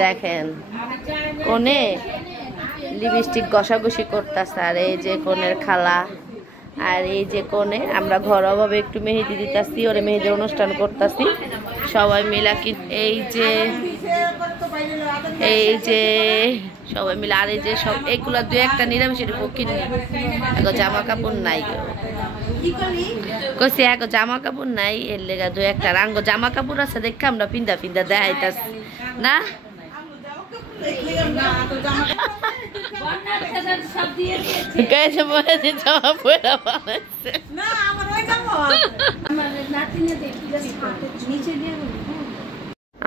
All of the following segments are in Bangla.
দেখেন কোনে লিপস্টিক ঘষাঘষি করতেছে, আর এই যে কোনের খালা, আর এই যে কোনে আমরা ঘরোয়াভাবে একটু মেহেদি দিতেছি, ওরে মেহেদির অনুষ্ঠান করতেছি সবাই মিলা। এই যে সবাই মিলে, আর এই যে সব এইগুলা দু একটা নিরামিষের পক্ষী নেই, জামা কাপড় নাই কইছে, এক জামা কাপড় নাই, এর লেগা দু একটা রাঙ্গ জামা কাপড় আছে দেখে আমরা পিন্দা পিন্দা দেখাইতাছি না।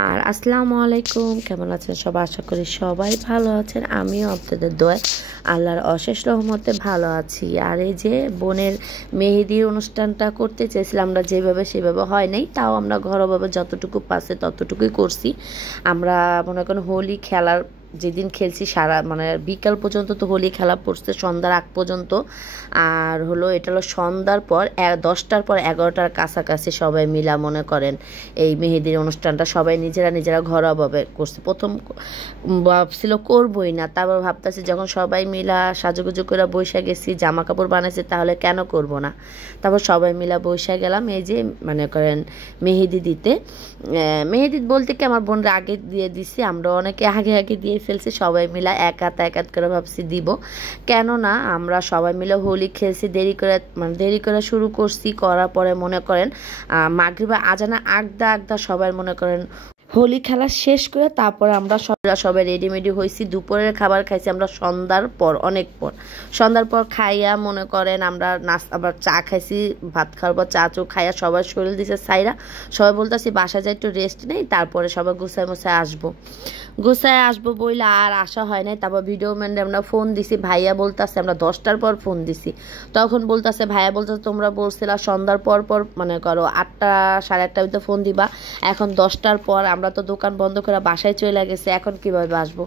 আর আসসালামু আলাইকুম, কেমন আছেন সবাই? আশা করি সবাই ভালো আছেন, আমিও আপনাদের দোয়ায় আল্লাহর অশেষ রহমতে ভালো আছি। আর এই যে বোনের মেহেদির অনুষ্ঠানটা করতে চেয়েছিলাম আমরা, যেভাবে সেভাবে হয় নাই, তাও আমরা ঘরোয়াভাবে যতটুকু পাচ্ছে ততটুকুই করছি। আমরা মনে করেন হোলি খেলার যেদিন খেলছি সারা মানে বিকাল পর্যন্ত, তো হোলি খেলা পড়ছে সন্ধ্যার আগ পর্যন্ত। আর হলো এটা হলো সন্ধ্যার পর 10টার পর 11টার কাছাকাছি সবাই মিলা মনে করেন এই মেহেদির অনুষ্ঠানটা সবাই নিজেরা ঘরোয়াভাবে করছে। প্রথম ভাবছিল করবই না, তারপর ভাবতেছি যখন সবাই মিলা সাজুগুজু করে বৈশা গেছি, জামা কাপড় বানাইছে, তাহলে কেন করব না। তারপর সবাই মিলা বৈশা গেলাম এই যে মনে করেন মেহেদি দিতে। মেহেদি বলতে কি আমার বোনরা আগে দিয়ে দিছি, আমরা অনেকে আগে দিয়ে ফেলছি, সবাই মিলা এক হাত করে ভাবছি দিব। কেননা আমরা সবাই মিলে হোলি খেলছি দেরি করে শুরু করছি, করার পরে মনে করেন মাগরিবা আজানা আগদা সবাই মনে করেন হোলি খেলা শেষ করে তারপরে আমরা সবাই রেডিমেডি হয়েছি। দুপুরের খাবার খাইছি আমরা সন্ধ্যার পর, অনেক পর সন্ধ্যার পর খাইয়া মনে করেন আমরা আবার চা খাইছি, ভাত খাওয়ার পর চা খাইয়া সবাই শরীর দিছে সাইরা, সবাই বলতেছি বাসা যাই একটু রেস্ট নেই, তারপরে সবাই গুছায় আসবো বইলে আর আসা হয় নাই। তারপর ভিডিও ম্যানে আমরা ফোন দিছি, ভাইয়া বলতেছে আমরা 10টার পর ফোন দিছি, তখন বলতেছে ভাইয়া বলতেছে তোমরা বলছিলা সন্ধ্যার পর মনে করো 8টা সাড়ে 8টার ভিতরে ফোন দিবা, এখন 10টার পর, আমরা তো দোকান বন্ধ করে বাসায় চলে গেছে, এখন কিভাবে আসবো?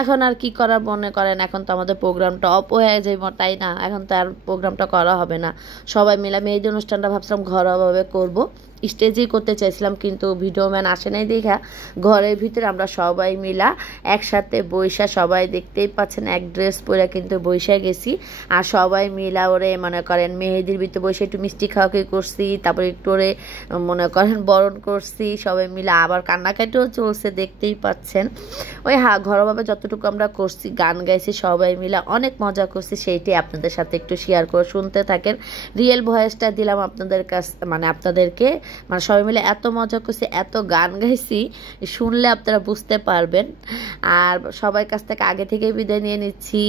এখন আর কি করার মনে করেন, এখন তো আমাদের প্রোগ্রামটা অফ হয়ে যাইব, তাই না? এখন তো আর প্রোগ্রামটা করা হবে না। সবাই মিলে মেহেদি অনুষ্ঠানটা ভাবছিলাম ঘরোয়াভাবে করব, স্টেজেই করতে চাইছিলাম, কিন্তু ভিডিও ম্যান আসে নাই দেখা ঘরের ভিতরে আমরা সবাই মিলা একসাথে বৈশা, সবাই দেখতেই পাচ্ছেন এক ড্রেস পরে কিন্তু বৈশা গেছি। আর সবাই মিলা ওরে মনে করেন মেহেদির ভিতরে বসে একটু মিষ্টি খাওয়াকে করছি, তারপরে একটু ওরে মনে করেন বরণ করছি, সবাই মিলা আবার কান্নাকাটিও চলছে দেখতেই পাচ্ছেন। ওই ঘরোয়াভাবে যতটুকু আমরা করছি, গান গাইছি সবাই মিলা, অনেক মজা করছি, সেইটাই আপনাদের সাথে একটু শেয়ার করে শুনতে থাকেন। রিয়েল ভয়েসটা দিলাম আপনাদের কাছে, মানে আপনাদেরকে, মানে সবাই মিলে এত মজা করছি, এত গান গাইছি, শুনলে আপনারা বুঝতে পারবেন। আর সবার কাছ থেকে আগে থেকে বিদায় নিয়ে নিচ্ছি।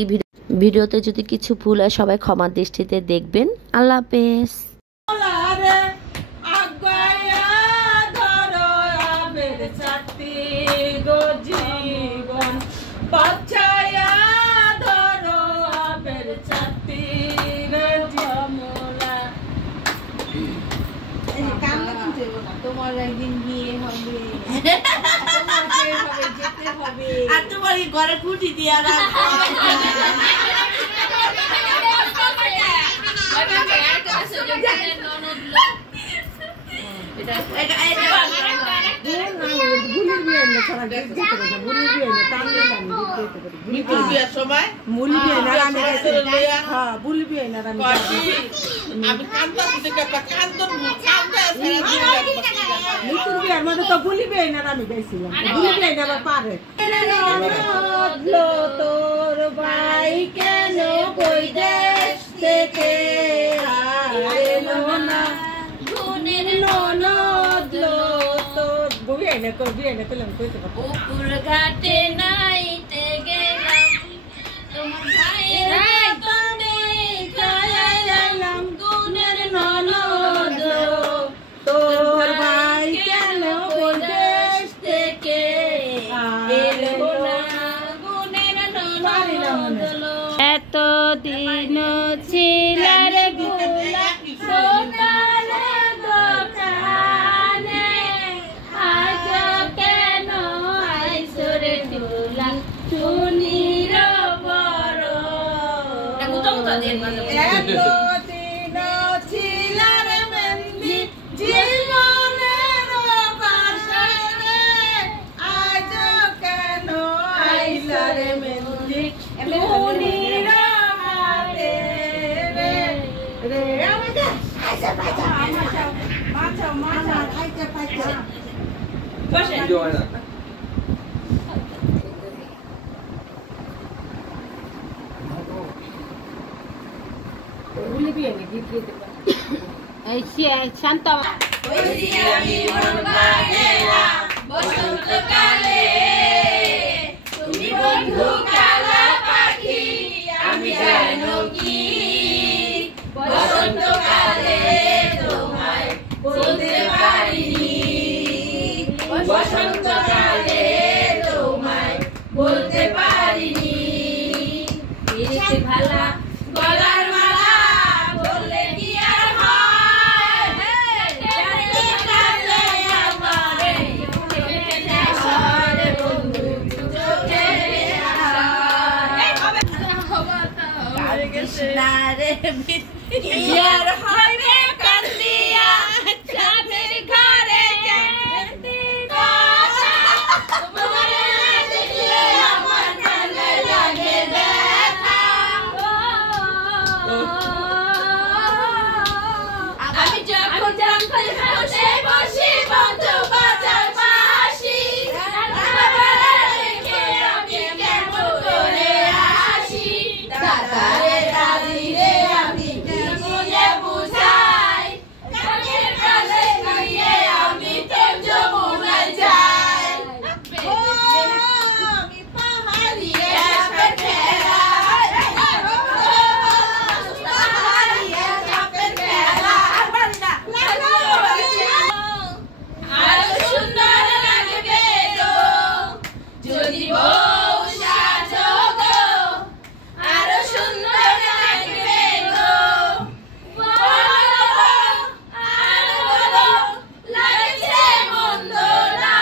ভিডিওতে যদি কিছু ভুল হয় সবাই ক্ষমার দৃষ্টিতে দেখবেন। আল্লাহ হাফেজ। তোমার একদিন বিয়ে হবে, যেতে হবে, আর তোমার ঘরে খুঁটি দিয়ে তো বলিবে না, আমি গাইছিলাম বলিবে না, আবার পারে তোর ভাই কেন কই দেশ থেকে এলো না, গুণের ননদ তোর বই না পেলাম কইতে পারবো, উপর ঘাটে নাইতে গেলাম, তোমার ভাইয়ের বাতনে খাইলাম, গুণের ননদ তোর ভাই কেন কই দেশ থেকে এলো না, গুণের ননদ এতদিন ছিল রে গোলা সোনার দোকানে, আজ কেন আইসরে শান্ত বসন্তকালে তুমি বন্ধু কালা পাখি আমি জানো কি বসন্তকালে তোমায় বলতে পারিনি বসন্তকালে তোমায় বলতে পারিনি এসে ভালা গলার মালা বললে কি আর হয় জানলে আমারে চোখে বন্ধু চোখে রে ইয়ার হবে কান্দিয়া চাঁদের ঘরে যেতে তোমারে দেখলে আমার মনে লাগে ব্যথা আমি যখন বসে বসে বন্ধ বাজার বাসি দেখে আমি কেমন করে আসি দাদারে দাদিরে আমি কেমনে বুঝাই কানের কাছে নিয়ে আমি তো যমুনায় যাই আমি পাহাড়িয়ে সাপের খেলা পাহাড়িয়ে সাপের খেলা আরো সুন্দর লাগবে গো যদি বউ সাজো গো আরো সুন্দর লাগবে গো আরো বলো লাগছে মন্দ না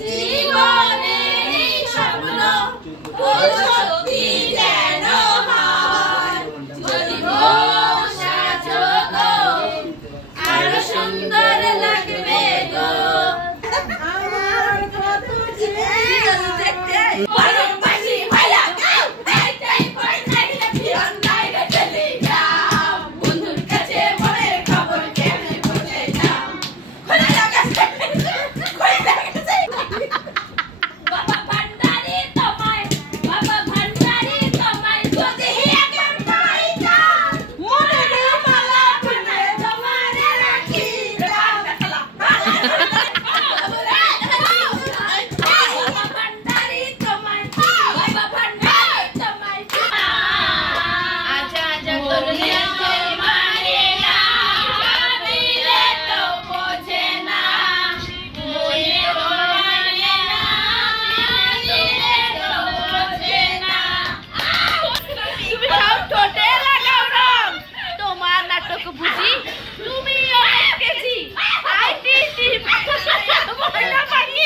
জীবনের এই স্বপ্ন ও সত্যি যেন হয় যদি বউ সাজো গো আরো সুন্দর লাগবে গো আমার কত দেখতে বরং বাসি হইলা এইটাই পয়সাই ফিরন বাইরে চলে যাও বন্ধুর কাছে মনের খবর কেমনে বলে যাও খোলা লাগাছে বাবা ভান্ডারি তোমায় যদি এখন পাইতা মনের মালা বানায় তোমারে রাখি তোমার নাটক বুঝি তুমি অনেক গেছি আইটি মহিলা পাখি